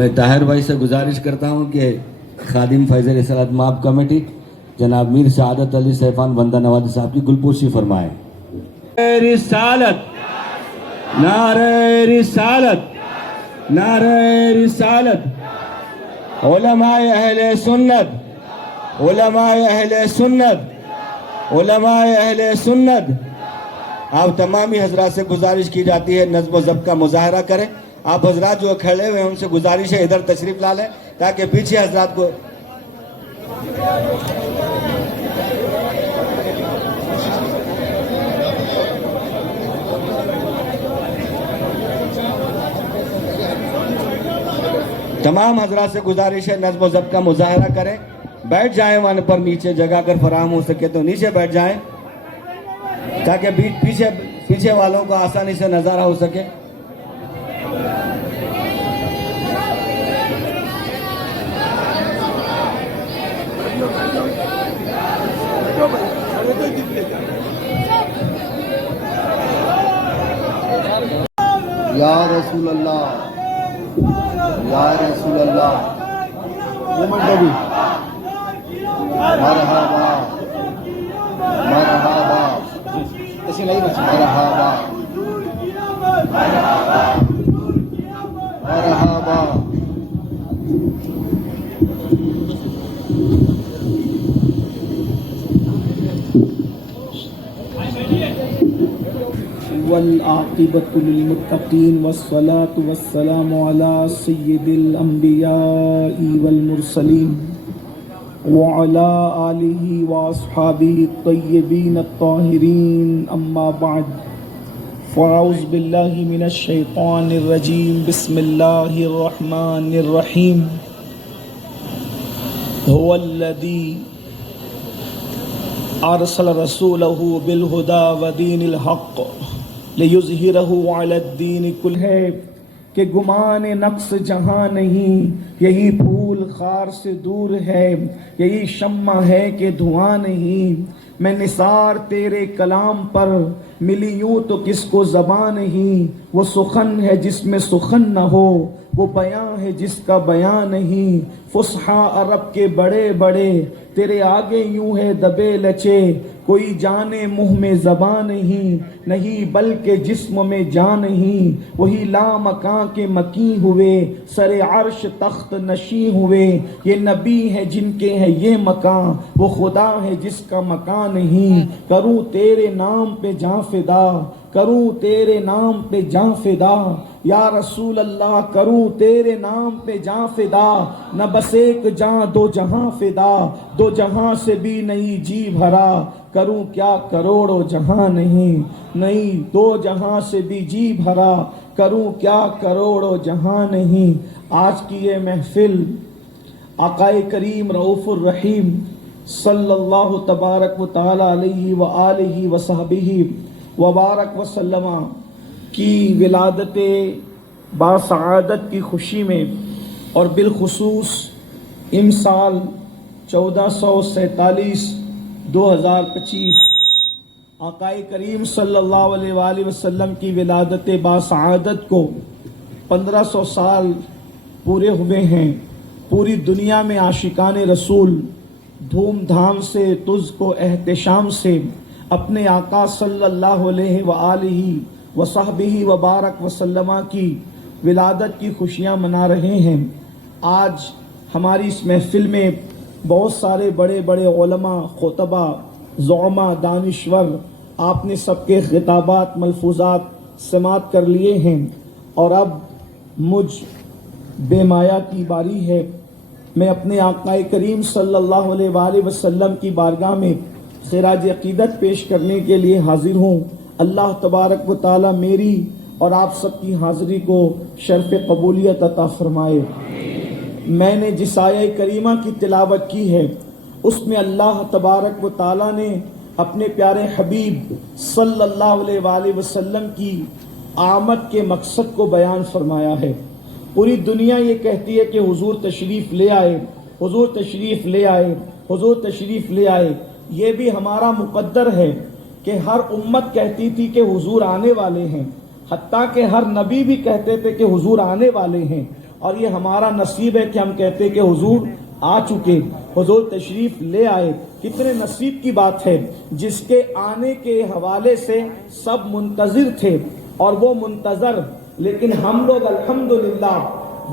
میں طاہر بھائی سے گزارش کرتا ہوں کہ خادم فیض رسالت ماب کمیٹی جناب میر سعادت علی سیفان بندہ نواز صاحب کی گلپوشی فرمائے۔ رسالت، نعرہ رسالت، نعرہ رسالت، علماء اہل سنت، علماء اہل سنت، علماء اہل سنت۔ آپ تمامی حضرات سے گزارش کی جاتی ہے نظم و ضبط کا مظاہرہ کریں۔ آپ حضرات جو کھڑے ہوئے ہیں ان سے گزارش ہے ادھر تشریف لا لیں تاکہ پیچھے حضرات کو تمام حضرات سے گزارش ہے نظم و ضبط کا مظاہرہ کریں۔ بیٹھ جائیں وہاں پر نیچے جگہ اگر فراہم ہو سکے تو نیچے بیٹھ جائیں تاکہ پیچھے والوں کو آسانی سے نظارہ ہو سکے۔ یا رسول اللہ، یا رسول اللہ، مرحبا مرحبا مرحبا مرحبا۔ والعاقبۃ للمتقین والصلاة والسلام علی سید الانبیاء والمرسلین وعلی آلہ واصحابہ الطیبین الطاہرین، اما بعد فاعوذ باللہ من الشیطان الرجیم، بسم اللہ الرحمن الرحیم۔ هو الذی ارسل رسولہ بالہدی ودین الحق لیظہرہ علی الدین کلہ۔ ہے کہ گمان نقص جہاں نہیں، یہی پھول خار سے دور ہے، یہی شمع ہے کہ دھواں نہیں۔ میں نثار تیرے کلام پر، ملی یوں تو کس کو زبان نہیں۔ وہ سخن ہے جس میں سخن نہ ہو، وہ بیاں ہے جس کا بیاں نہیں۔ فصحا عرب کے بڑے بڑے، تیرے آگے یوں ہے دبے لچے۔ کوئی جانے منہ میں زبان نہیں بلکہ جسم میں جان نہیں۔ وہی لامکاں کے مکیں ہوئے، سر عرش تخت نشیں ہوئے۔ یہ نبی ہے جن کے ہے یہ مکان، وہ خدا ہے جس کا مکان نہیں۔ کروں تیرے نام پہ جاں فدا، کروں تیرے نام پہ جاں فدا، یا رسول اللہ کروں تیرے نام پہ جاں فدا۔ نہ بس ایک جاں دو جہاں فدا، دو جہاں سے بھی نہیں جی بھرا۔ کروں کیا کروڑوں جہاں نہیں دو جہاں سے بھی جی بھرا۔ کروں کیا کروڑوں جہاں نہیں۔ آج کی یہ محفل آقا کریم رؤوف الرحیم صلی اللہ تبارک و تعالی علیہ وآلہ وصحبہ وبارک وسلم کی ولادت باسعادت کی خوشی میں، اور بالخصوص امسال 1447 2025 آقا کریم صلی اللہ علیہ وآلہ وسلم کی ولادت باسعادت کو 1500 سال پورے ہوئے ہیں۔ پوری دنیا میں عاشقان رسول دھوم دھام سے، تجھ کو احتشام سے اپنے آقا صلی اللہ علیہ وآلہ وصحبہ وبارک وسلم کی ولادت کی خوشیاں منا رہے ہیں۔ آج ہماری اس محفل میں بہت سارے بڑے بڑے علماء، خطبہ، زعماء، دانشور، آپ نے سب کے خطابات، ملفوظات سماعت کر لیے ہیں، اور اب مجھ بے مایا کی باری ہے۔ میں اپنے آقا کریم صلی اللہ علیہ وآلہ وسلم کی بارگاہ میں خراج عقیدت پیش کرنے کے لیے حاضر ہوں۔ اللہ تبارک و تعالی میری اور آپ سب کی حاضری کو شرف قبولیت عطا فرمائے۔ میں نے جس آیہ کریمہ کی تلاوت کی ہے اس میں اللہ تبارک و تعالی نے اپنے پیارے حبیب صلی اللہ علیہ وآلہ وسلم کی آمد کے مقصد کو بیان فرمایا ہے۔ پوری دنیا یہ کہتی ہے کہ حضور تشریف لے آئے، حضور تشریف لے آئے، حضور تشریف لے آئے۔ یہ بھی ہمارا مقدر ہے کہ ہر امت کہتی تھی کہ حضور آنے والے ہیں، حتیٰ کہ ہر نبی بھی کہتے تھے کہ حضور آنے والے ہیں۔ اور یہ ہمارا نصیب ہے کہ ہم کہتے کہ حضور آ چکے، حضور تشریف لے آئے۔ کتنے نصیب کی بات ہے جس کے آنے کے حوالے سے سب منتظر تھے، اور وہ منتظر، لیکن ہم لوگ الحمدللہ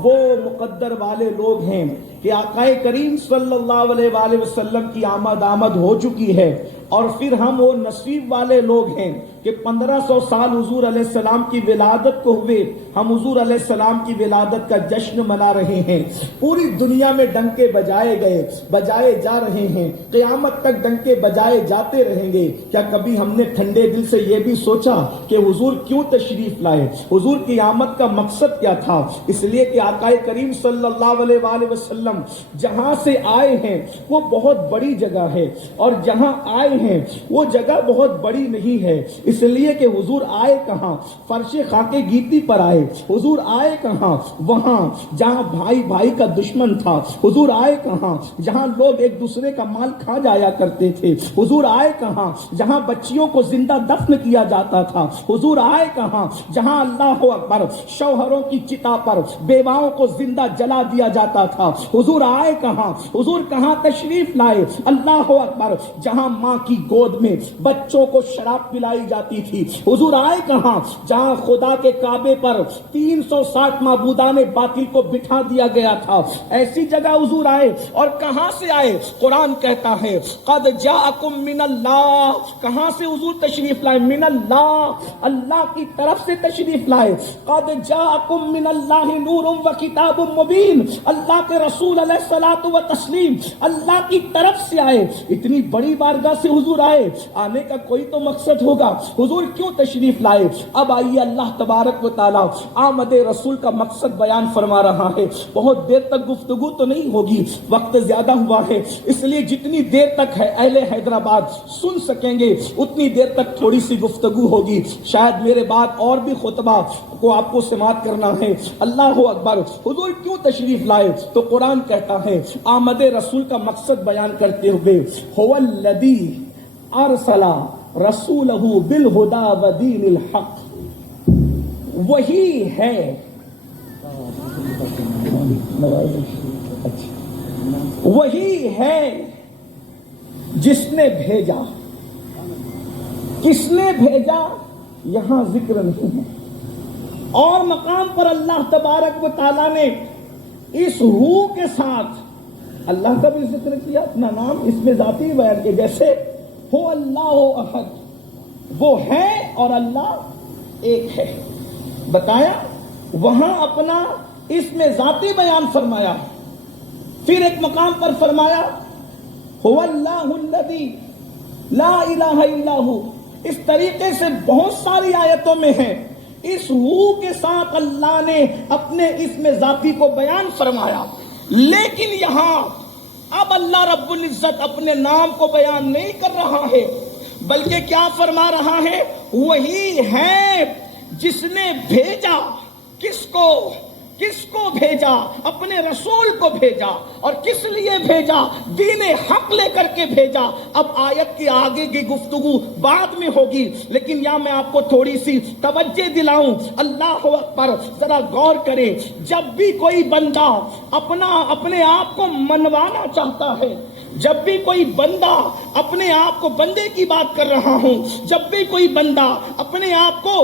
وہ مقدر والے لوگ ہیں کہ آقا کریم صلی اللہ علیہ وآلہ وسلم کی آمد ہو چکی ہے، اور پھر ہم وہ نصیب والے لوگ ہیں کہ 1500 سال حضور علیہ السلام کی ولادت کو ہوئے، ہم حضور علیہ السلام کی ولادت کا جشن منا رہے ہیں۔ پوری دنیا میں ڈنکے بجائے جا رہے ہیں، قیامت تک ڈنکے بجائے جاتے رہیں گے۔ کیا کبھی ہم نے ٹھنڈے دل سے یہ بھی سوچا کہ حضور کیوں تشریف لائے، حضور کی آمد کا مقصد کیا تھا؟ اس لیے کہ آقا کریم صلی اللہ علیہ وآلہ وسلم جہاں سے آئے ہیں وہ بہت بڑی جگہ ہے، اور جہاں آئے ہیں وہ جگہ بہت بڑی نہیں ہے، اس لیے کہ حضور آئے کہاں؟ فرش خاک گیتی پر آئے۔ حضور آئے کہاں؟ وہاں جہاں بھائی بھائی کا دشمن تھا۔ حضور آئے کہاں؟ جہاں لوگ ایک دوسرے کا مال کھا جایا کرتے تھے۔ حضور آئے کہاں؟ جہاں بچیوں کو زندہ دفن کیا جاتا تھا۔ حضور آئے کہاں؟ جہاں اللہ اکبر شوہروں کی چتا پر بیواؤں کو زندہ جلا دیا جاتا تھا۔ حضور آئے کہاں؟ حضور کہاں تشریف لائے؟ اللہ اکبر جہاں ماں کی گود میں بچوں کو شراب پلائی جاتی تھی۔ حضور آئے کہاں؟ جہاں خدا کے کعبے پر 360 معبودان باطل کو بٹھا دیا گیا تھا، ایسی جگہ حضور آئے۔ اور کہاں سے آئے؟ قرآن کہتا ہے قد جاءکم من اللہ، کہاں سے حضور تشریف لائے؟ من اللہ، اللہ کی طرف سے تشریف لائے۔ قد جاءکم من اللہ نور و کتاب مبین، اللہ کے رسول علیہ الصلوۃ و تسلیم اللہ کی طرف سے آئے۔ اتنی بڑی بارگاہ سے حضور آئے، آنے کا کوئی تو مقصد ہوگا، حضور کیوں تشریف لائے؟ اب آئیے اللہ تبارک و تعالی آمد رسول کا مقصد بیان فرما رہا ہے۔ بہت دیر تک گفتگو تو نہیں ہوگی، وقت زیادہ ہوا ہے، اس لیے جتنی دیر تک ہے اہل حیدرآباد سن سکیں گے اتنی دیر تک تھوڑی سی گفتگو ہوگی۔ شاید میرے بعد اور بھی خطبہ کو آپ کو سماعت کرنا ہے۔ اللہ اکبر، حضور کیوں تشریف لائے؟ تو قرآن کہتا ہے آمد رسول کا مقصد بیان کرتے ہوئے هو الذی ارسل رسولہ بالہدی ودین الحق، وہی ہے جس نے بھیجا۔ کس نے بھیجا یہاں ذکر نہیں ہے، اور مقام پر اللہ تبارک و تعالیٰ نے اس ہو کے ساتھ اللہ کا بھی ذکر کیا، اپنا نام اس میں ذاتی بیان کیا، جیسے ہو اللہ احد، وہ ہے اور اللہ ایک ہے، بتایا۔ وہاں اپنا اس میں ذاتی بیان فرمایا، پھر ایک مقام پر فرمایا هو اللہ الذی لا الہ الا ہو۔ اس طریقے سے بہت ساری آیتوں میں ہے، اس ہو کے ساتھ اللہ نے اپنے اس میں ذاتی کو بیان فرمایا۔ لیکن یہاں اب اللہ رب العزت اپنے نام کو بیان نہیں کر رہا ہے، بلکہ کیا فرما رہا ہے؟ وہی ہے جس نے بھیجا۔ کس کو بھیجا؟ اپنے رسول کو بھیجا۔ اور کس لیے بھیجا؟ دین حق لے کر کے بھیجا۔ اب آیت کی آگے کی گفتگو بعد میں ہوگی، لیکن یہاں میں آپ کو تھوڑی سی توجہ دلاؤں۔ اللہ اکبر، ذرا غور کرے، جب بھی کوئی بندہ اپنے آپ کو منوانا چاہتا ہے، جب بھی کوئی بندہ اپنے آپ کو، بندے کی بات کر رہا ہوں، جب بھی کوئی بندہ اپنے آپ کو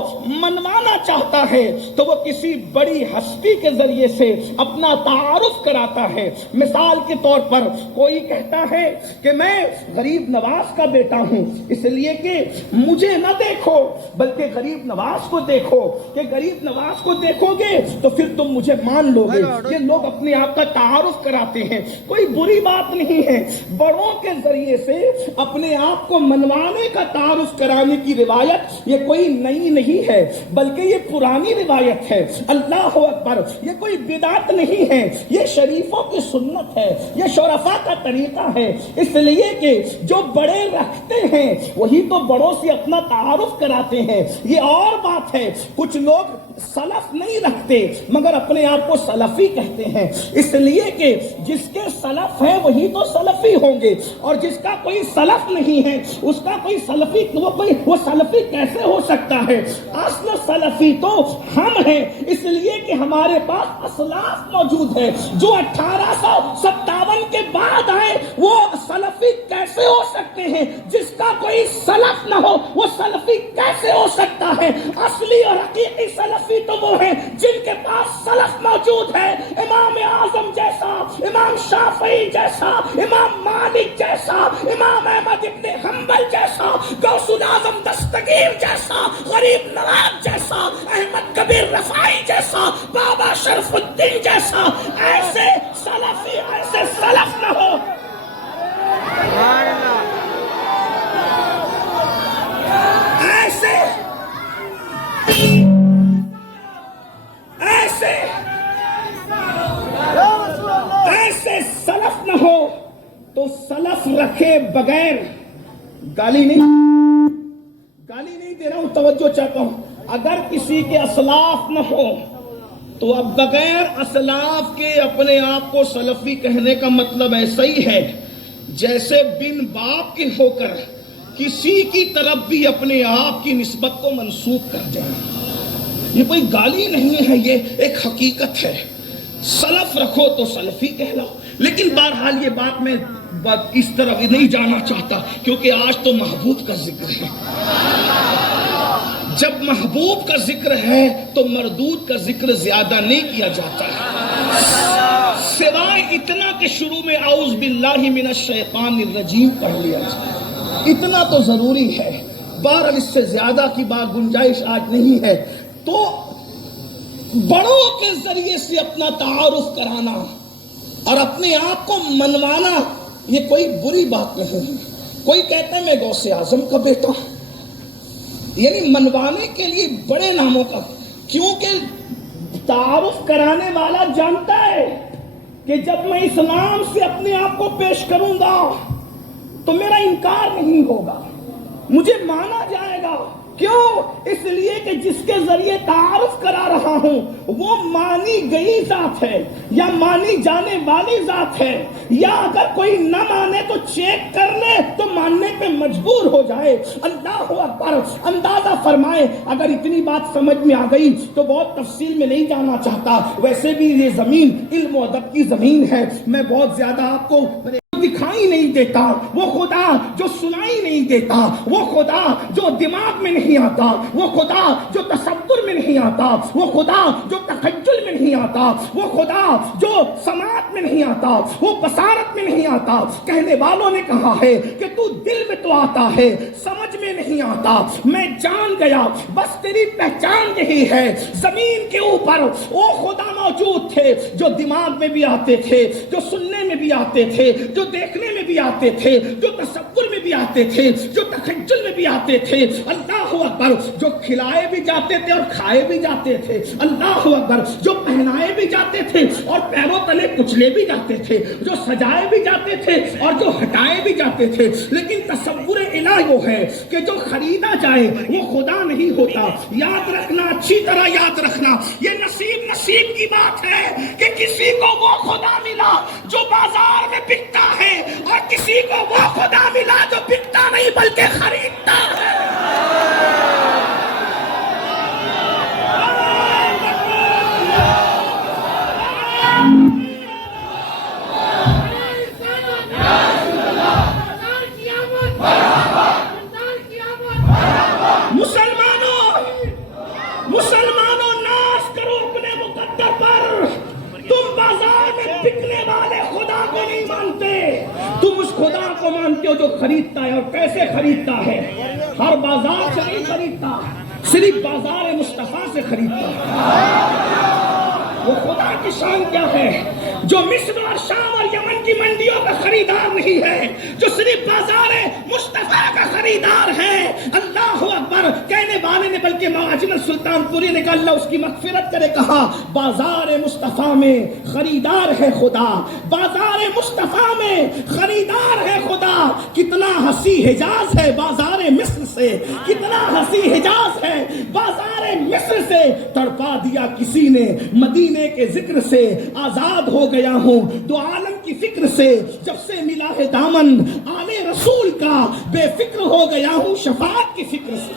منوانا چاہتا ہے تو وہ کسی بڑی ہستی کے ذریعے سے اپنا تعارف کراتا ہے۔ مثال کے طور پر کوئی کہتا ہے کہ میں غریب نواز کا بیٹا ہوں، اس لیے کہ مجھے نہ دیکھو بلکہ غریب نواز کو دیکھو، کہ غریب نواز کو دیکھو گے تو پھر تم مجھے مان لو گے۔ یہ لوگ اپنے آپ کا تعارف کراتے ہیں، کوئی بری بات نہیں ہے۔ بڑوں کے ذریعے سے اپنے آپ کو منوانے کا تعارف کرانے کی روایت یہ کوئی نئی نہیں ہے، بلکہ یہ پرانی روایت ہے۔ اللہ اکبر، یہ کوئی بدعت نہیں ہے، یہ شریفوں کی سنت ہے، یہ شرفاء کا طریقہ ہے۔ اس لیے کہ جو بڑے رکھتے ہیں وہی تو بڑوں سے اپنا تعارف کراتے ہیں۔ یہ اور بات ہے، کچھ لوگ سلف نہیں رکھتے مگر اپنے آپ کو سلفی کہتے ہیں، اس لیے کہ جس کے سلف ہے وہی تو سلفی سلفی ہوں گے، اور جس کا کوئی سلف نہیں ہے اس کا کوئی سلفی وہ سلفی کیسے ہو سکتا ہے؟ اصل سلفی تو ہم ہیں، اس لیے کہ ہمارے پاس اسلاف موجود ہے جو 1857 کے بعد آئے۔ وہ سلفی کیسے ہو سکتے ہیں؟ جس کا کوئی سلف نہ ہو وہ سلفی کیسے ہو سکتا ہے؟ اصلی اور حقیقی سلفی تو وہ ہیں جن کے پاس سلف موجود ہے، امام اعظم جیسا، امام شافعی جیسا، امام مالک جیسا، امام احمد ابن حنبل جیسا، غوث الاعظم دستگیر جیسا، غریب نواز جیسا، احمد کبیر رفاعی جیسا، بابا شرف الدین جیسا۔ ایسے سلفی، ایسے سلف نہ ہو، ایسے سلف نہ ہو تو سلف رکھے بغیر گالی نہیں دے رہا ہوں، توجہ چاہتا ہوں، اگر کسی کے اسلاف نہ ہو تو اب بغیر اسلاف کے اپنے آپ کو سلفی کہنے کا مطلب ایسا ہی ہے جیسے بن باپ کے ہو کر کسی کی طرف بھی اپنے آپ کی نسبت کو منسوب کر جائے۔ یہ کوئی گالی نہیں ہے، یہ ایک حقیقت ہے۔ سلف رکھو تو سلفی کہلاؤ۔ لیکن بہرحال یہ بات میں اس طرح نہیں جانا چاہتا کیونکہ آج تو محبوب کا ذکر ہے۔ جب محبوب کا ذکر ہے تو مردود کا ذکر زیادہ نہیں کیا جاتا ہے، سوائے اتنا کہ شروع میں اعوذ باللہ من الشیطان الرجیم پڑھ لیا جائے، اتنا تو ضروری ہے۔ بہرحال اس سے زیادہ کی بات گنجائش آج نہیں ہے۔ تو بڑوں کے ذریعے سے اپنا تعارف کرانا اور اپنے آپ کو منوانا یہ کوئی بری بات نہیں ہے۔ کوئی کہتا ہے میں غوث اعظم کا بیٹا، یعنی منوانے کے لیے بڑے ناموں کا، کیونکہ تعارف کرانے والا جانتا ہے کہ جب میں اسلام سے اپنے آپ کو پیش کروں گا تو میرا انکار نہیں ہوگا، مجھے مانا جائے گا۔ کیوں؟ اس لیے کہ جس کے ذریعے تعارف کرا رہا ہوں وہ مانی گئی ذات ہے یا مانی جانے والی ذات ہے، یا اگر کوئی نہ مانے تو چیک کر لے تو ماننے پہ مجبور ہو جائے۔ اللہ اکبر! اندازہ فرمائے، اگر اتنی بات سمجھ میں آ گئی تو بہت تفصیل میں نہیں جانا چاہتا، ویسے بھی یہ زمین علم و ادب کی زمین ہے، میں بہت زیادہ آپ کو دکھائی نہیں دیتا، وہ خدا جو سنائی نہیں دیتا، وہ خدا جو دماغ میں نہیں آتا، وہ خدا جو تصور میں نہیں آتا، وہ خدا جو تخیل میں نہیں آتا، وہ خدا جو سماعت میں نہیں آتا، وہ بصارت میں نہیں آتا۔ کہنے والوں نے کہا ہے کہ تو دل میں تو آتا ہے، سمجھ میں نہیں آتا۔ میں جان گیا بس تیری پہچان یہی ہے۔ زمین کے اوپر وہ خدا موجود تھے جو دماغ میں بھی آتے تھے، جو سننے میں بھی آتے تھے، جو دیکھنے میں بھی آتے تھے، جو تصور میں بھی آتے تھے، جو تخیل میں بھی آتے تھے۔ اللہ اکبر! جو کھلائے بھی جاتے تھے اور کھائے بھی جاتے تھے۔ اللہ اکبر! جو پہنائے بھی جاتے تھے اور پیروں تلے کچلے بھی جاتے تھے، جو سجائے بھی جاتے تھے اور جو ہٹائے بھی جاتے تھے۔ لیکن تصور الہی وہ ہے کہ جو خریدا جائے وہ خدا نہیں ہوتا۔ یاد رکھنا، اچھی طرح یاد رکھنا، یہ نصیب کی بات ہے کہ کسی کو وہ خدا ملا جو بازار میں بکتا ہے اور کسی کو وہ خدا ملا جو بکتا نہیں بلکہ خریدتا ہے۔ مسلمانوں ناز کرو اپنے مقدر پر۔ تم بازار میں بکنے والے خدا کو نہیں مانتے، تم اس خدا کو مانتے ہو جو خریدتا ہے۔ اور کیسے خریدتا ہے؟ ہر بازار سے نہیں خریدتا، صرف بازار مصطفیٰ سے خریدتا ہے۔ وہ خدا کی شان کیا ہے جو مصر اور شام اور یمن کی منڈیوں کا خریدار نہیں ہے، جو صرف بازار مصطفیٰ کا خریدار ہے۔ اللہ اکبر! کہنے والے نے بلکہ معاجم السلطان پوری نے کہا، اللہ اس کی مغفرت کرے، کہا بازار مصطفیٰ میں خریدار ہے خدا، بازار مصطفیٰ میں خریدار ہے خدا۔ کتنا ہنسی حجاز ہے بازار مصر سے، کتنا ہنسی حجاز ہے بازار مصر سے تڑپا دیا کسی نے، مدینے کے ذکر سے آزاد ہو گیا ہوں، دو عالم کی فکر سے جب سے ملا ہے دامن آل رسول کا، بے فکر ہو گیا ہوں شفاعت کی فکر سے۔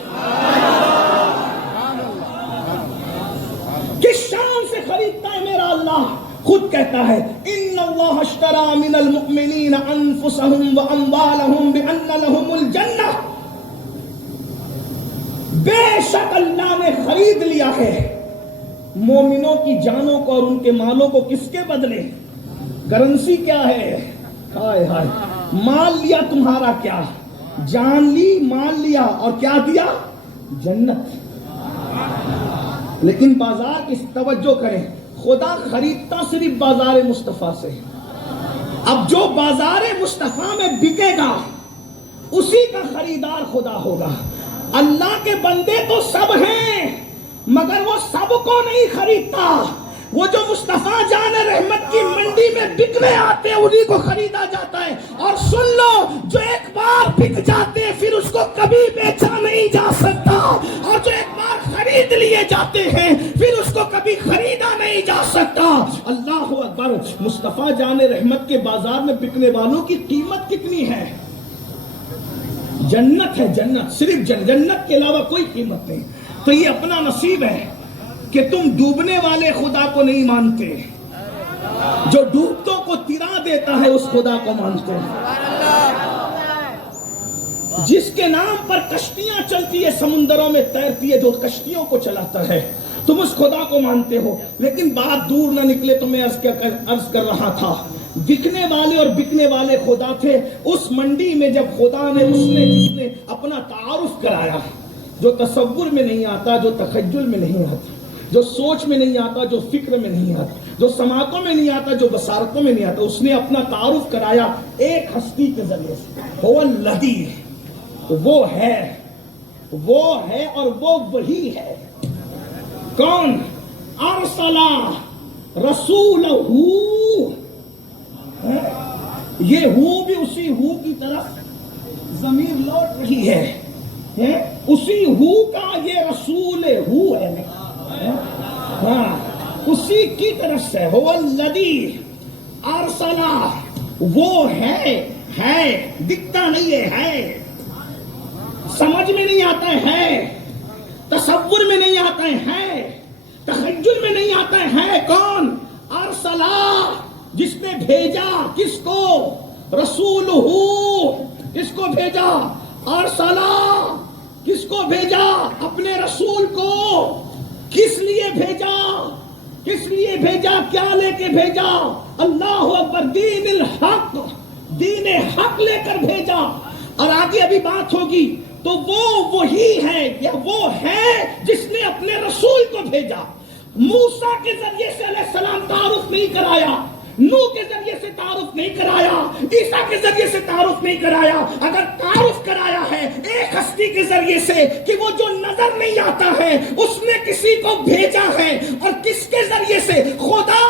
کس شان سے خریدتا ہے میرا اللہ؟ خود کہتا ہے ان اللہ اشترى من المؤمنین انفسهم واموالهم بان لهم الجنہ، بے شک اللہ نے خرید لیا ہے مومنوں کی جانوں کو اور ان کے مالوں کو، کس کے بدلے؟ کرنسی کیا ہے؟ ہائے ہائے، مال لیا تمہارا، کیا جان لی، مال لیا اور کیا دیا؟ جنت۔ لیکن بازار کی توجہ کریں، خدا خریدتا صرف بازار مصطفیٰ سے۔ اب جو بازار مصطفیٰ میں بکے گا اسی کا خریدار خدا ہوگا۔ اللہ کے بندے تو سب ہیں مگر وہ سب کو نہیں خریدتا، وہ جو مصطفیٰ جان رحمت کی منڈی میں بکنے آتے ہیں انہی کو خریدا جاتا ہے۔ اور سن لو، جو ایک بار بک جاتے ہیں پھر اس کو کبھی بیچا نہیں جا سکتا، اور جو ایک بار خرید لیے جاتے ہیں پھر اس کو کبھی خریدا نہیں جا سکتا۔ اللہ اکبر۔ مصطفیٰ جان رحمت کے بازار میں بکنے والوں کی قیمت کتنی ہے؟ جنت ہے، جنت، صرف جنت کے علاوہ کوئی قیمت نہیں۔ تو یہ اپنا نصیب ہے کہ تم ڈوبنے والے خدا کو نہیں مانتے، جو ڈوبتوں کو ترا دیتا ہے اس خدا کو مانتے ہیں، جس کے نام پر کشتیاں چلتی ہے، سمندروں میں تیرتی ہے، جو کشتیوں کو چلاتا ہے، تم اس خدا کو مانتے ہو۔ لیکن بات دور نہ نکلے تو میں عرض کر رہا تھا، بکنے والے اور بکنے والے خدا تھے۔ اس منڈی میں جب خدا نے جس نے اپنا تعارف کرایا، جو تصور میں نہیں آتا، جو تخیل میں نہیں آتا، جو سوچ میں نہیں آتا، جو فکر میں نہیں آتا، جو سماعتوں میں نہیں آتا، جو بصارتوں میں نہیں آتا، اس نے اپنا تعارف کرایا ایک ہستی کے ذریعے سے، هو الذی، وہ ہے اور وہ وہی ہے۔ کون؟ ارسلہ رسولہ، یہ ہو بھی اسی ہو کی طرف ضمیر لوٹ رہی ہے، اسی ہو کا یہ رسول ہو ہے، ہاں اسی کی طرف سے۔ هو الذی ارسلہ، وہ ہے، دکھتا نہیں ہے، سمجھ میں نہیں آتا ہے، تصور میں نہیں آتا ہے، تخیل میں نہیں آتا ہے۔ کون؟ ارسلہ، جس نے بھیجا، کس کو؟ رسول ہو، کس کو بھیجا؟ ارسلہ، کس کو بھیجا؟ اپنے رسول کو۔ کس لیے بھیجا؟ کس لیے بھیجا؟ کیا لے کے بھیجا؟ اللہ اکبر، دین الحق، دین حق لے کر بھیجا۔ اور آگے ابھی بات ہوگی، تو وہ وہی ہے یا وہ ہے جس نے اپنے رسول کو بھیجا۔ موسیٰ کے ذریعے سے علیہ السلام تعارف نہیں کرایا، نوح کے ذریعے سے تعارف نہیں کرایا، عیسیٰ کے ذریعے سے تعارف نہیں کرایا۔ اگر تعارف کرایا ہے ایک ہستی کے ذریعے سے کہ وہ جو نظر نہیں آتا ہے اس نے کسی کو بھیجا ہے، اور کس کے ذریعے سے؟ خدا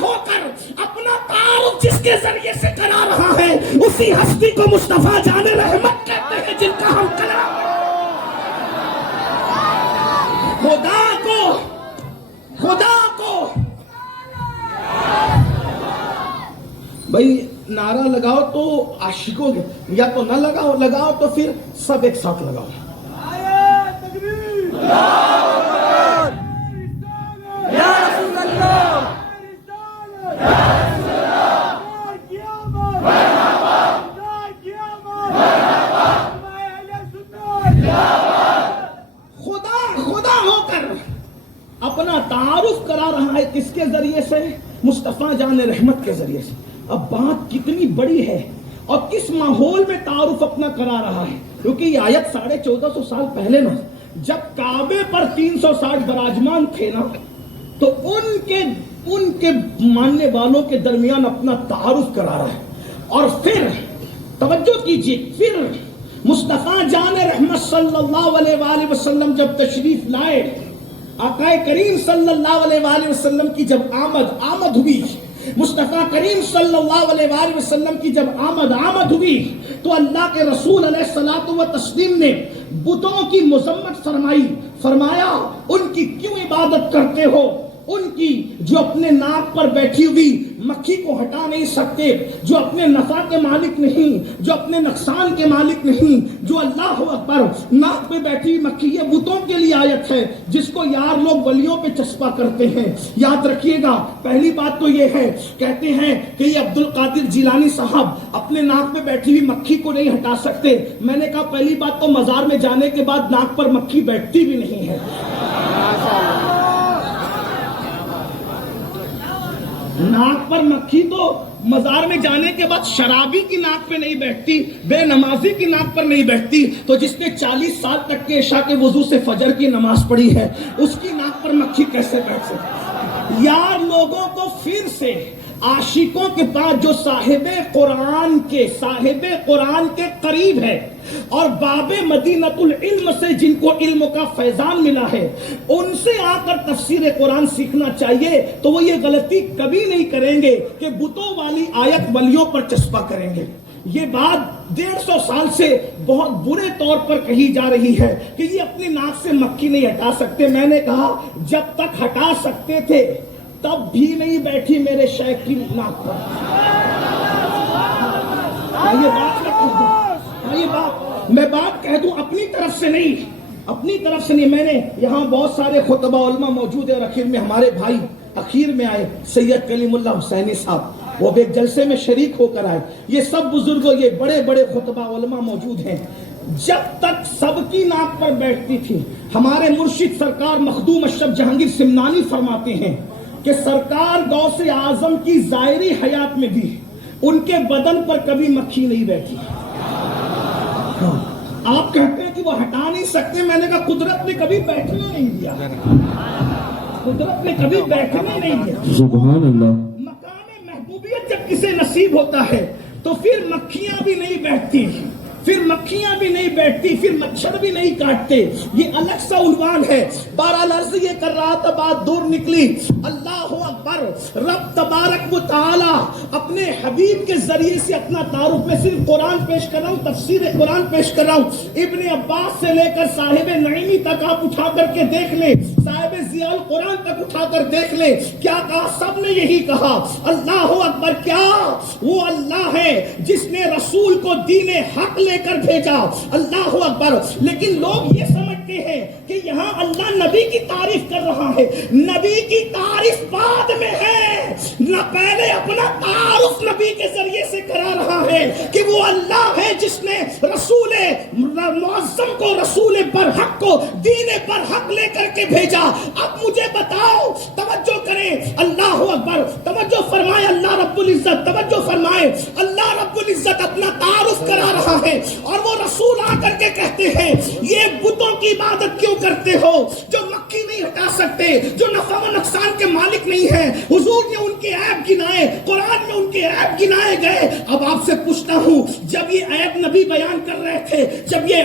ہو کر اپنا تعارف جس کے ذریعے سے کرا رہا ہے اسی ہستی کو مصطفیٰ جان رحمت کہتے ہیں، جن کا ہم کلام خدا کو بھائی نعرہ لگاؤ تو عاشقوں کے، یا تو نہ لگاؤ تو پھر سب ایک ساتھ لگاؤ۔ خدا ہو کر اپنا تعارف کرا رہا ہے، کس کے ذریعے سے؟ مصطفیٰ جان رحمت کے ذریعے سے۔ اب بات کتنی بڑی ہے اور کس ماحول میں تعارف اپنا کرا رہا ہے، کیونکہ یہ آیت 1450 سال پہلے نا، جب کعبے پر 360 براجمان تھے نا، تو ان کے ماننے والوں کے درمیان اپنا تعارف کرا رہا ہے۔ اور پھر توجہ کیجیے، پھر مصطفیٰ جان رحمت صلی اللہ علیہ وآلہ وسلم جب تشریف لائے، آقا کریم صلی اللہ علیہ وآلہ وسلم کی جب آمد ہوئی، مصطفیٰ کریم صلی اللہ علیہ وآلہ وسلم کی جب آمد ہوئی، تو اللہ کے رسول علیہ الصلوۃ والتسلیم نے بتوں کی مذمت فرمائی، فرمایا ان کی کیوں عبادت کرتے ہو؟ ان کی جو اپنے ناک پر بیٹھی ہوئی مکھی کو ہٹا نہیں سکتے، جو اپنے نفع کے مالک نہیں، جو اپنے نقصان کے مالک نہیں، جو اللہ اکبر ناک پہ بیٹھی مکھی، یہ بتوں کے لیے آیت ہے جس کو یار لوگ ولیوں پہ چسپا کرتے ہیں۔ یاد رکھیے گا، پہلی بات تو یہ ہے، کہتے ہیں کہ یہ عبد القادر جیلانی صاحب اپنے ناک پہ بیٹھی ہوئی مکھی کو نہیں ہٹا سکتے۔ میں نے کہا پہلی بات تو مزار میں جانے کے بعد ناک پر مکھی بیٹھتی بھی نہیں ہے۔ ناک پر مکھی تو مزار میں جانے کے بعد شرابی کی ناک پہ نہیں بیٹھتی، بے نمازی کی ناک پر نہیں بیٹھتی، تو جس نے 40 سال تک کے عشاء کے وضو سے فجر کی نماز پڑھی ہے اس کی ناک پر مکھی کیسے بیٹھ سکتی؟ یار لوگوں کو پھر سے عاشقوں کے پاس جو صاحب قرآن کے قریب ہے اور باب مدینۃ العلم سے جن کو علم کا فیضان ملا ہے، ان سے آ کر تفسیر قرآن سیکھنا چاہیے، تو وہ یہ غلطی کبھی نہیں کریں گے کہ بتوں والی آیت ولیوں پر چسپا کریں گے۔ یہ بات 150 سال سے بہت برے طور پر کہی جا رہی ہے کہ یہ اپنی ناک سے مکھی نہیں ہٹا سکتے۔ میں نے کہا جب تک ہٹا سکتے تھے تب بھی نہیں بیٹھی میرے شیخ کی ناک پر۔ میں بات کہہ دوں اپنی طرف سے نہیں، میں نے یہاں بہت سارے خطبہ علماء موجود ہیں، اور اخیر میں ہمارے بھائی اخیر میں آئے سید کلیم اللہ حسینی صاحب، وہ بھی ایک جلسے میں شریک ہو کر آئے۔ یہ سب بزرگوں، یہ بڑے بڑے خطبہ علماء موجود ہیں۔ جب تک سب کی ناک پر بیٹھتی تھی، ہمارے مرشد سرکار مخدوم اشرف جہانگیر سمنانی فرماتے ہیں کہ سرکار غوث اعظم کی ظاہری حیات میں بھی ان کے بدن پر کبھی مکھی نہیں بیٹھی۔ آپ کہتے ہیں کہ وہ ہٹا نہیں سکتے، میں نے کہا قدرت نے کبھی بیٹھنے نہیں دیا، قدرت نے کبھی بیٹھنے نہیں دیا۔ سبحان اللہ۔ مقام محبوبیت جب کسے نصیب ہوتا ہے تو پھر مکھیاں بھی نہیں بیٹھتی، پھر مچھر بھی نہیں کاٹتے، یہ الگ سا عنوان ہے۔ بہرحال عرض یہ کر رہا تھا، بات دور نکلی۔ اللہ اکبر، رب تبارک و تعالی اپنے حبیب کے ذریعے سے اپنا تعارف، میں صرف قرآن پیش کر رہا ہوں، تفسیر قرآن پیش کر رہا ہوں۔ ابن عباس سے لے کر صاحب نعیمی تک آپ اٹھا کر کے دیکھ لیں، صاحب ضیاء القرآن تک اٹھا کر دیکھ لیں، کیا کہا؟ سب نے یہی کہا، اللہ اکبر، کیا وہ اللہ ہے جس نے رسول کو دین حق لے کر بھیجا، اللہ اکبر۔ لیکن لوگ یہ سمجھتے ہیں کہ یہاں اللہ نبی کی تعریف کر رہا ہے، نبی کی تعریف بعد میں ہے، نہ پہلے اپنا تعارف نبی کے ذریعے سے کرا رہا ہے کہ وہ اللہ ہے جس نے رسول معظم کو، رسول برحق کو دین برحق لے کر کے بھیجا۔ اب مجھے بتاؤ، توجہ کریں، اللہ اکبر، توجہ فرمائے، اللہ رب العزت توجہ فرمائے، اللہ رب العزت اپنا تعارف کرا رہا ہے اور وہ رسول آ کر کے کہتے ہیں یہ بتوں کی عبادت کیوں کرتے ہو جو مکھی نہیں ہٹا سکتے، جو نفع و نقصان کے مالک نہیں ہیں؟ حضور نے ان کے عیب گنائے، قرآن میں ان کے عیب گنائے گئے۔ اب آپ سے پوچھتا ہوں، جب یہ عیب نبی بیان کر رہے تھے، جب یہ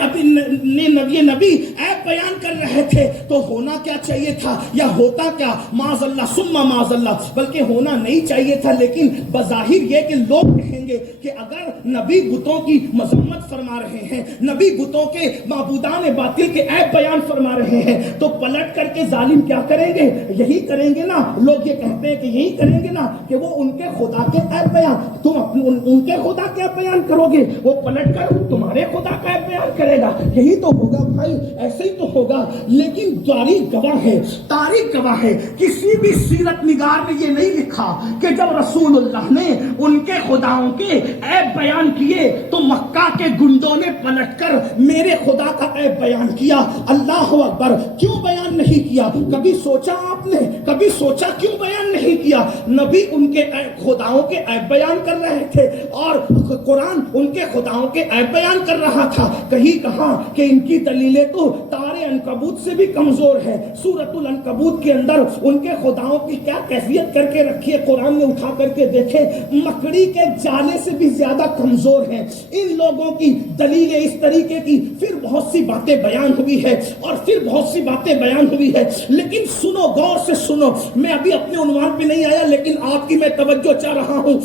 نبی عیب بیان کر رہے تھے تو ہونا کیا چاہیے تھا یا ہوتا کیا؟ معاذ اللہ ثم معاذ اللہ، بلکہ ہونا نہیں چاہیے تھا، لیکن بظاہر یہ کہ لوگ کہیں گے کہ اگر نبی بتوں کی مذمت فرما رہے ہیں، نبی بتوں کے معبودان باطل کے عیب بیان فرما رہے ہیں، تو پلٹ کر کے ظالم کیا کریں گے؟ یہی کریں گے نا، لوگ یہ کہتے ہیں کہ یہی کریں گے نا کہ وہ ان کے خدا کے عیب بیان، تم ان کے خدا کے عیب بیان کرو گے، وہ پلٹ کر تمہارے خدا کا عیب بیان کرے گا، یہی تو ہوگا بھائی، ایسے ہی تو ہوگا۔ لیکن تاریخ گواہ ہے، کسی بھی سیرت نگار نے یہ نہیں لکھا کہ جب رسول اللہ نے ان کے خداؤں کے عیب بیان کیے تو مکہ کے گنڈوں نے پلٹ کر میرے خدا کا عیب بیان کیا۔ اللہ اکبر، کیوں بیان نہیں کیا؟ کبھی سوچا آپ نے؟ کبھی سوچا کیوں بیان نہیں کیا؟ نبی ان کے خداؤں کے عیب بیان کر رہے تھے اور قرآن ان کے خداؤں کے عیب بیان کر رہا تھا۔ کہیں کہا کہ ان کی دلیلیں تو تارے عنکبوت سے بھی کمزور ہے۔ سورۃ العنکبوت کے اندر ان کے خداؤں کی کیا کیفیت کر کے رکھی ہے، قرآن میں اٹھا کر کے دیکھیں، مکڑی کے جالے سے بھی زیادہ کمزور ہیں۔ ان لوگوں کی دلیلیں اس طریقے کی، پھر بہت سی باتیں بیان ہوئی ہے اور پھر بہت سی باتیں بیان ہوئی ہے، لیکن سنو، غور سے سنو، میں ابھی اپنے عنوان پہ نہیں آیا لیکن آپ کی میں توجہ چاہ رہا ہوں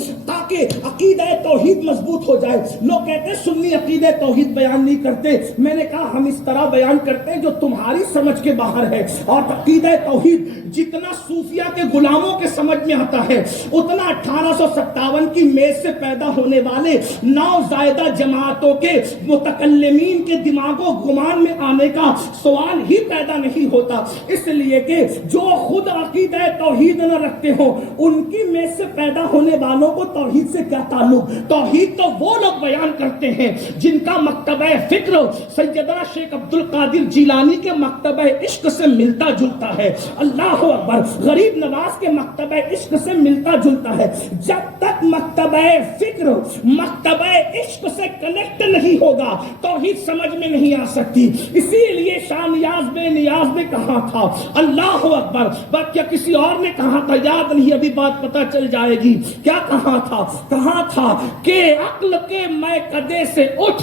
تاکہ عقیدہ توحید مضبوط ہو جائے. لوگ کہتے ہیں سنی عقیدہ توحید بیان نہیں کرتے. میں نے کہا ہم اس طرح بیان کرتے ہیں جو تمہاری سمجھ کے باہر ہے. اور عقیدہ توحید جتنا صوفیہ کے غلاموں کے سمجھ میں آتا ہے اتنا 1857 کی میز سے پیدا ہونے والے 9 زائدہ جماعتوں کے متکلمین کے دماغوں گمان میں آنے کا سوال ہی پیدا نہیں ہوتا. اس لیے کہ جو خود عقیدہ توحید نہ رکھتے ہو ان کی میز سے پیدا ہونے والوں کو توحید سے کیا تعلق. توحید تو وہ لوگ بیان کرتے ہیں جن کا مکتبہ فکر سیدنا شیخ عبد القادر جیلانی کے مکتبہ عشق سے ملتا جلتا ہے. اللہ اکبر. غریب نواز کے مکتبہ عشق سے ملتا جلتا ہے. جب تک مکتبہ فکر مکتبہ عشق سے کنیکٹ نہیں ہوگا توحید سمجھ میں نہیں آ سکتی. اسی لیے شاہ نیاز بے نیاز نے کہا تھا اللہ اکبر. بات کیا کسی اور نے کہا تھا یاد نہیں, ابھی بات پتہ چل جائے گی. کیا کہا تھا؟ کہا تھا کہ عقل کے میکدے سے اٹھ,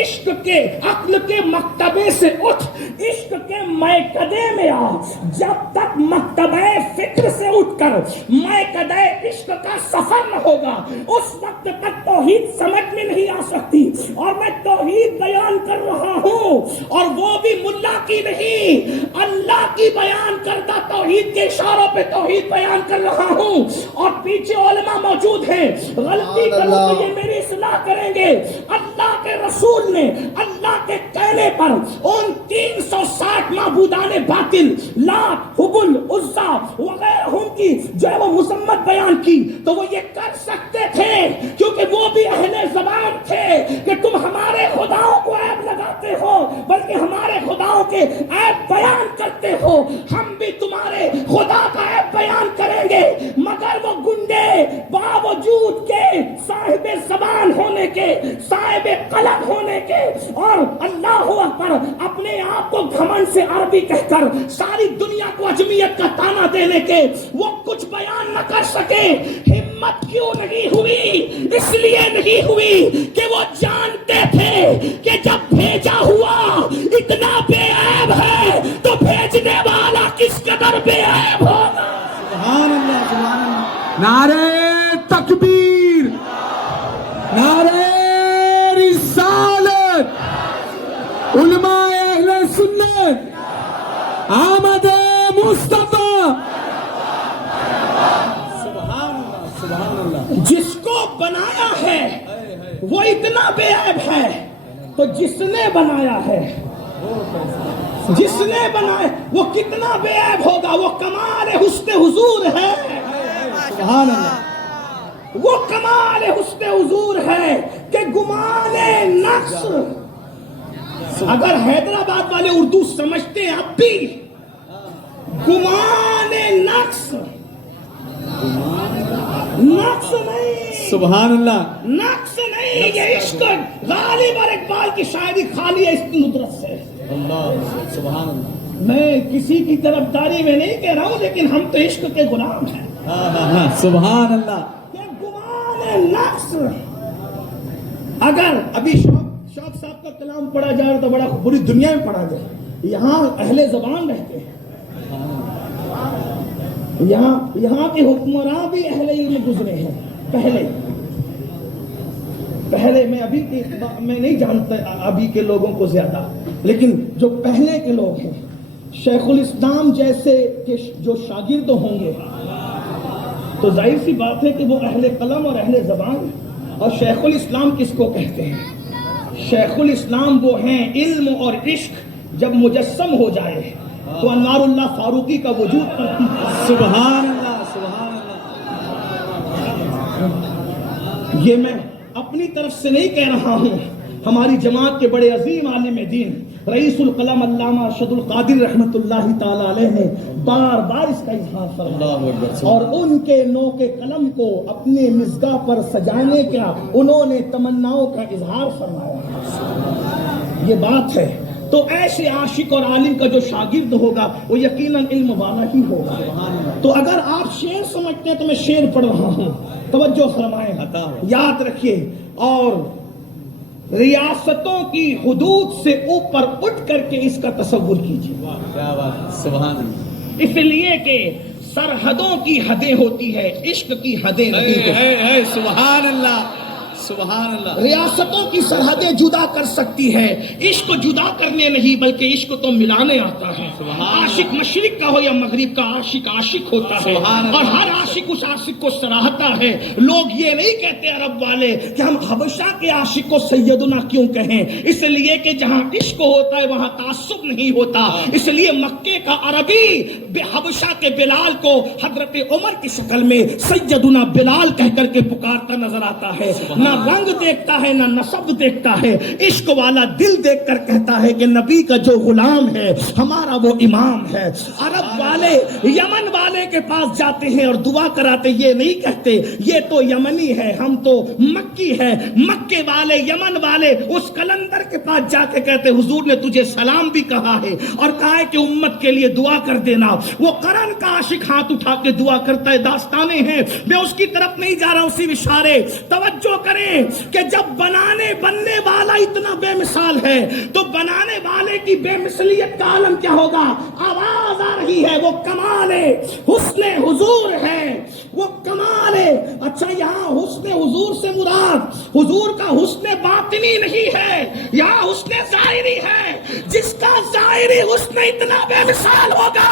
عشق کے عقل کے مکتبے سے اٹھ, عشق کے میکدے میں آ. جب تک مکتبہ فکر سے اٹھ کر میکدہ عشق کا سفر نہ ہوگا اس وقت تک توحید سمجھ میں نہیں آ سکتی. اور میں توحید بیان کر رہا ہوں اور وہ بھی ملا کی نہیں, اللہ کی بیان کردہ توحید کے اشاروں پہ توحید بیان کر رہا ہوں. اور پیچھے علماء موجود ہیں, غلطی کرو تو یہ میری اصلاح کریں گے. اللہ کے رسول نے اللہ کے کہنے پر ان 360 معبودان باطل لات, حبل, عزا وغیرہ کی جو ہے وہ مذمت بیان کی تو وہ یہ کر سکتے تھے کیونکہ وہ بھی اہل زبان تھے کہ تم ہمارے خداؤں کو عیب لگاتے ہو بلکہ ہمارے خداؤں کے عیب بیان کرتے ہو. ہم بھی تمہارے خدا کا عیب بیان کریں گے. مگر وہ گنڈے باوجود کے صاحب زبان ہونے کے, صاحب قلم ہونے کے اور اللہ اکبر اپنے آپ کو گھمنڈ سے عربی کہہ کر ساری دنیا کو عجمیت کا تانا دینے کے وہ کچھ بیان نہ کر سکے. ہمت کیوں نہیں ہوئی؟ اس لیے نہیں ہوئی کہ وہ جانتے تھے کہ جب بھیجا ہوا اتنا بے عیب ہے تو بھیجنے والا کس قدر بے عیب ہوگا. سبحان اللہ, سبحان اللہ. نعرہ تکبیر, نعرہ رسالت, علماء اہل سنت, آمد مصطفیٰ. جس کو بنایا ہے وہ اتنا بے عیب ہے تو جس نے بنایا ہے, جس نے بنایا وہ کتنا بے عیب ہوگا. وہ کمال حسن حضور ہے, سبحان اللہ. وہ کمال حسن حضور ہے کہ گمان نقص. اگر حیدرآباد والے اردو سمجھتے ہیں اب بھی گمان نقص, نقص نہیں, سبحان اللہ, نقص نہیں. یہ عشق غالب اور اقبال کی شاعری خالی ہے اس ندرت سے. اللہ, سبحان اللہ. میں کسی کی طرفداری میں نہیں کہہ رہا ہوں لیکن ہم تو عشق کے غلام ہیں. سبحان اللہ. یہ گمان نقص. اگر ابھی شوق صاحب کا کلام پڑھا جائے تو بڑا پوری دنیا میں پڑھا جائے. یہاں اہل زبان رہتے ہیں, یہاں کے حکمراں بھی اہل علم گزرے ہیں. پہلے میں نہیں جانتا ابھی کے لوگوں کو زیادہ, لیکن جو پہلے کے لوگ ہیں شیخ الاسلام جیسے کہ جو شاگرد ہوں گے تو ظاہر سی بات ہے کہ وہ اہل قلم اور اہل زبان. اور شیخ الاسلام کس کو کہتے ہیں؟ شیخ الاسلام وہ ہیں علم اور عشق جب مجسم ہو جائے تو انوار اللہ فاروقی کا وجود کرتی ہے. سبحان اللہ, سبحان اللہ. یہ میں اپنی طرف سے نہیں کہہ رہا ہوں, ہماری جماعت کے بڑے عظیم عالم دین رئیس القلم علامہ ارشد القادر رحمت اللہ تعالی علیہ نے بار بار اس کا اظہار فرمایا اور ان کے نو کے قلم کو اپنے مزگاہ پر سجانے کا انہوں نے تمناؤں کا اظہار فرمایا. یہ بات ہے تو ایسے عاشق اور عالم کا جو شاگرد ہوگا وہ یقیناً علم والا ہی ہوگا. تو اگر آپ شعر سمجھتے ہیں تو میں شعر پڑھ رہا ہوں, توجہ فرمائیں, یاد رکھیے. اور ریاستوں کی حدود سے اوپر اٹھ کر کے اس کا تصور کیجیے. کیا بات, سبحان اللہ. اس لیے کہ سرحدوں کی حدیں ہوتی ہے، عشق کی حدیں نہیں ہوتی۔ سبحان اللہ سبحان اللہ۔ ریاستوں کی سرحدیں جدا کر سکتی ہے، عشق جدا کرنے نہیں بلکہ عشق تو ملانے آتا ہے۔ عاشق مشرق کا ہو یا مغرب کا، عاشق عاشق ہوتا ہے، اور ہر عاشق اس عاشق کو سراہتا ہے۔ لوگ یہ نہیں کہتے عرب والے کہ ہم حبشہ کے عاشق کو سیدنا کیوں کہیں، اس لیے کہ جہاں عشق ہوتا ہے وہاں تعصب نہیں ہوتا۔ اس لیے مکے کا عربی حبشہ کے بلال کو حضرت عمر کی شکل میں سیدنا بلال کہہ کر کے پکارتا نظر آتا ہے۔ نہ رنگ دیکھتا ہے نہ نسب دیکھتا ہے، عشق والا دل دیکھ کر کہتا ہے کہ نبی کا جو غلام ہے ہمارا وہ امام ہے۔ عرب والے یمن والے کے پاس جاتے ہیں اور دعا کراتے، یہ نہیں کہتے یہ تو یمنی ہے ہم تو مکی ہے۔ مکے والے یمن والے اس قلندر کے پاس جا کے کہتے حضور نے تجھے سلام بھی کہا ہے اور کہا ہے کہ امت کے لیے دعا کر دینا۔ وہ قرن کا عاشق ہاتھ اٹھا کے دعا کرتا ہے۔ داستانیں ہیں، میں اس کی طرف نہیں جا رہا ہوں، اسی اشارے توجہ کریں کہ جب بننے والا اتنا بے مثال ہے تو بنانے والے کی بے مثلیت کا عالم کیا ہوگا؟ آواز آ رہی ہے، وہ کمال حسن حضور ہے، وہ کمال ہے۔ اچھا، یہاں حسن حضور سے مراد حضور کا حسن باطنی نہیں ہے، یہاں حسن ظاہری ہے۔ جس کا ظاہری حسن اتنا بے مثال ہوگا،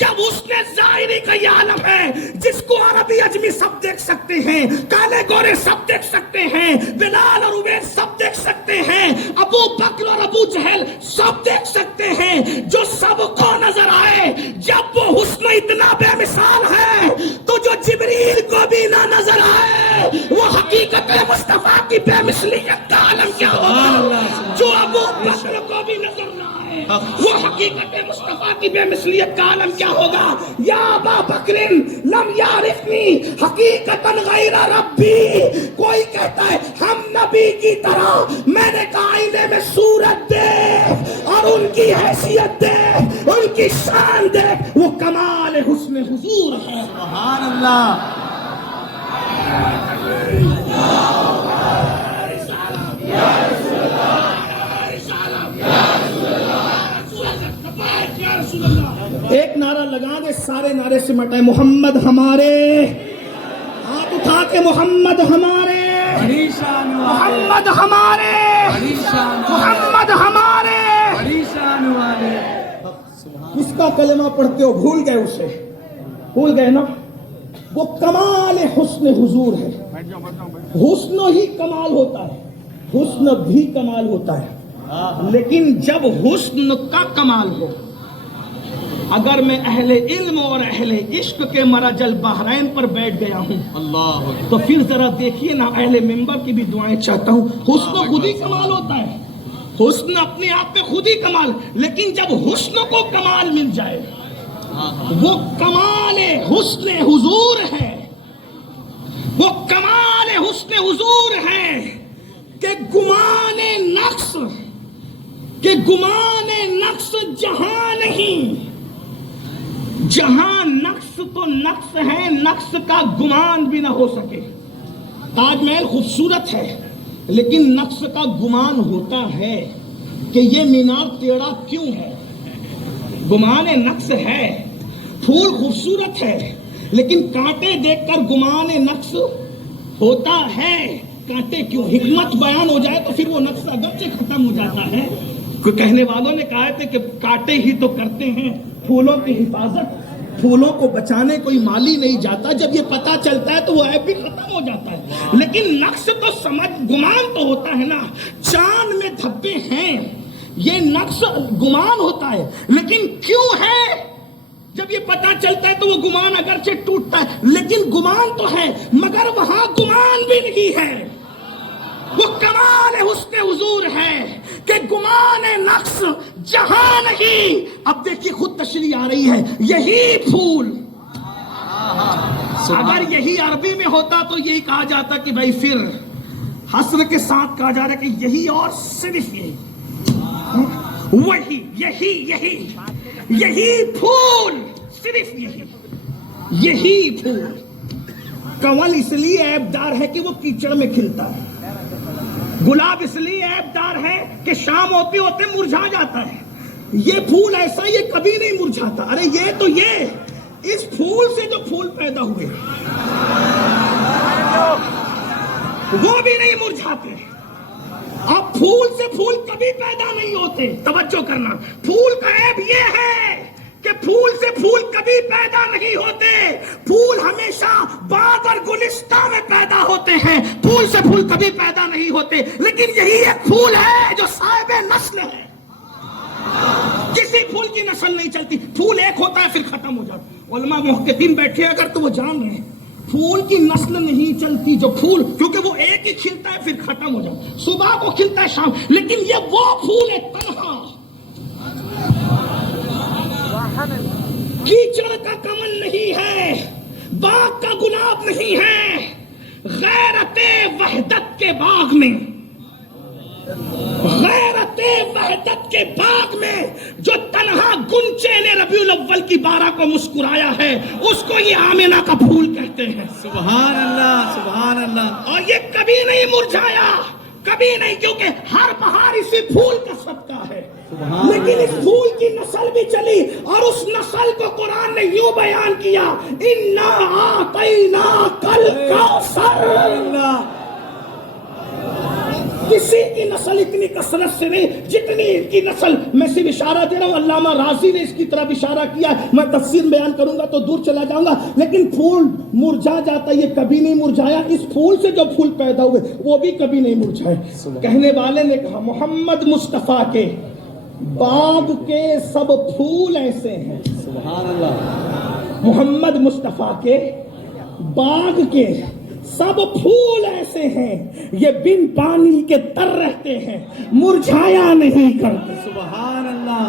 جب حسن ظاہری کا یہ عالم ہے جس کو عربی اجمی سب دیکھ سکتے ہیں، کالے گورے سب دیکھ سکتے ہیں، بلال اور عبید سب دیکھ سکتے ہیں، ابو بکر اور ابو جہل سب دیکھ سکتے ہیں، جو سب کو نظر آئے۔ جب وہ حسن اتنا بے مثال ہے تو جو جبریل کو بھی نہ نظر آئے وہ حقیقت مصطفیٰ کی بے مثلیت کا عالم کیا ہوگا؟ جو ابو بکر کو بھی نظر نہ آئے وہ حقیقت مصطفیٰ کی بے مثلیت کا عالم کیا ہوگا؟ یا ابا بکر لم یعرفنی حقیقتا غیر ربی۔ کوئی کہتا ہے ہم نبی کی طرح، میں نے کہا آئینے میں صورت دیکھ اور ان کی حیثیت دیکھ، ان کی شان دیکھ، وہ کمال حسن حضور ہے۔ سبحان اللہ۔ ایک نعرہ لگا دے، سارے نعرے سے مٹائے، محمد ہمارے، ہاتھ اٹھا کے محمد ہمارے، محمد ہمارے، محمد ہمارے۔ کس کا کلمہ پڑھتے ہو بھول گئے، اسے بھول گئے نا؟ وہ کمال حسن حضور ہے۔ حسن ہی کمال ہوتا ہے، حسن بھی کمال ہوتا ہے، لیکن جب حسن کا کمال ہو، اگر میں اہل علم اور اہل عشق کے مرج البحرین پر بیٹھ گیا ہوں اللہ، تو پھر ذرا دیکھیے نا، اہل منبر کی بھی دعائیں چاہتا ہوں۔ حسن خود ہی کمال ہوتا ہے، حسن اپنے آپ میں خود ہی کمال، لیکن جب حسن کو کمال مل جائے وہ کمال حسن حضور ہے، وہ کمال حسن حضور ہے کہ گمان نقص جہاں نہیں، جہاں نقص تو نقص ہے، نقص کا گمان بھی نہ ہو سکے۔ تاج محل خوبصورت ہے لیکن نقص کا گمان ہوتا ہے کہ یہ مینار ٹیڑھا کیوں ہے، گمان نقص ہے۔ پھول خوبصورت ہے لیکن کانٹے دیکھ کر گمان نقص ہوتا ہے، کانٹے کیوں؟ حکمت بیان ہو جائے تو پھر وہ نقص اگرچہ ختم ہو جاتا ہے۔ کوئی کہنے والوں نے کہا تھا کہ کانٹے ہی تو کرتے ہیں پھولوں کی حفاظت، پھولوں کو بچانے کوئی مالی نہیں جاتا، جب یہ پتا چلتا ہے تو وہ عیب بھی ختم ہو جاتا ہے۔ لیکن نقص تو سمجھ، گمان تو ہوتا ہے نا، چاند میں دھبے ہیں، یہ نقص گمان ہوتا ہے، لیکن کیوں ہے؟ جب یہ پتا چلتا ہے تو وہ گمان اگرچہ ٹوٹتا ہے، لیکن گمان تو ہے، مگر وہاں گمان بھی نہیں ہے۔ وہ کمال حسن حضور ہے کہ گمان نقص جہاں نہیں۔ اب دیکھیے خود تشریح آ رہی ہے، یہی پھول اگر یہی عربی میں ہوتا تو یہی کہا جاتا کہ بھائی، پھر حسر کے ساتھ کہا جا رہا ہے کہ یہی اور صرف یہی، وہی، یہی پھول، صرف یہی پھول۔ کنول اس لیے عیبدار ہے کہ وہ کیچڑ میں کھلتا ہے، گلاب اس لیے عیبدار ہے کہ شام ہوتے ہوتے مرجھا جاتا ہے، یہ پھول ایسا یہ کبھی نہیں مرجھاتا۔ ارے یہ اس پھول سے جو پھول پیدا ہوئے وہ بھی نہیں مرجھاتے. اب پھول سے پھول کبھی پیدا نہیں ہوتے. توجہ کرنا, پھول کا عیب یہ ہے کہ پھول سے پھول کبھی پیدا نہیں ہوتے. پھول ہمیشہ باغ اور گلستہ میں پیدا ہوتے ہیں, پھول سے پھول کبھی پیدا نہیں ہوتے. لیکن یہی ایک پھول ہے جو صاحب نسل ہے. کسی پھول کی نسل نہیں چلتی, پھول ایک ہوتا ہے پھر ختم ہو جاتا. علماء محققین بیٹھے اگر تو وہ جان رہے ہیں پھول کی نسل نہیں چلتی جو پھول, کیونکہ وہ ایک ہی کھلتا ہے پھر ختم ہو جاتا ہے, صبح کو کھلتا ہے شام. لیکن یہ وہ پھول ہے تنہا, کیچڑ کا کمل نہیں ہے, باغ کا گلاب نہیں ہے, غیرت وحدت کے باغ میں, غیرت وحدت کے باغ میں جو تنہا گنچے نے ربیع الاول کی 12 کو مسکرایا ہے اس کو یہ آمینہ کا پھول کہتے ہیں. سبحان اللہ, سبحان اللہ. اور یہ کبھی نہیں مرجھایا, کبھی نہیں, کیونکہ ہر بہار اسی پھول کا صدقہ ہے. لیکن اس پھول کی نسل بھی چلی, اور اس نسل کو قرآن نے یوں بیان کیا, اِنَّا أَعْطَيْنَاكَ الْكَوْثَرَ. کسی کی نسل اتنی کثرت سے نہیں جتنی ان کی نسل. میں صرف اشارہ دے رہا ہوں, علامہ راضی نے اس کی طرف اشارہ کیا ہے. میں تفسیر بیان کروں گا تو دور چلا جاؤں گا. لیکن پھول مرجھا جاتا ہے, یہ کبھی نہیں مرجھایا. اس پھول سے جو پھول پیدا ہوئے وہ بھی کبھی نہیں مرجھائے. کہنے والے نے کہا محمد مصطفیٰ کے باغ کے سب پھول ایسے ہیں. سبحان اللہ. محمد مصطفیٰ کے باغ کے سب پھول ایسے ہیں, یہ بن پانی کے تر رہتے ہیں, مرجھایا نہیں کرتے. سبحان اللہ.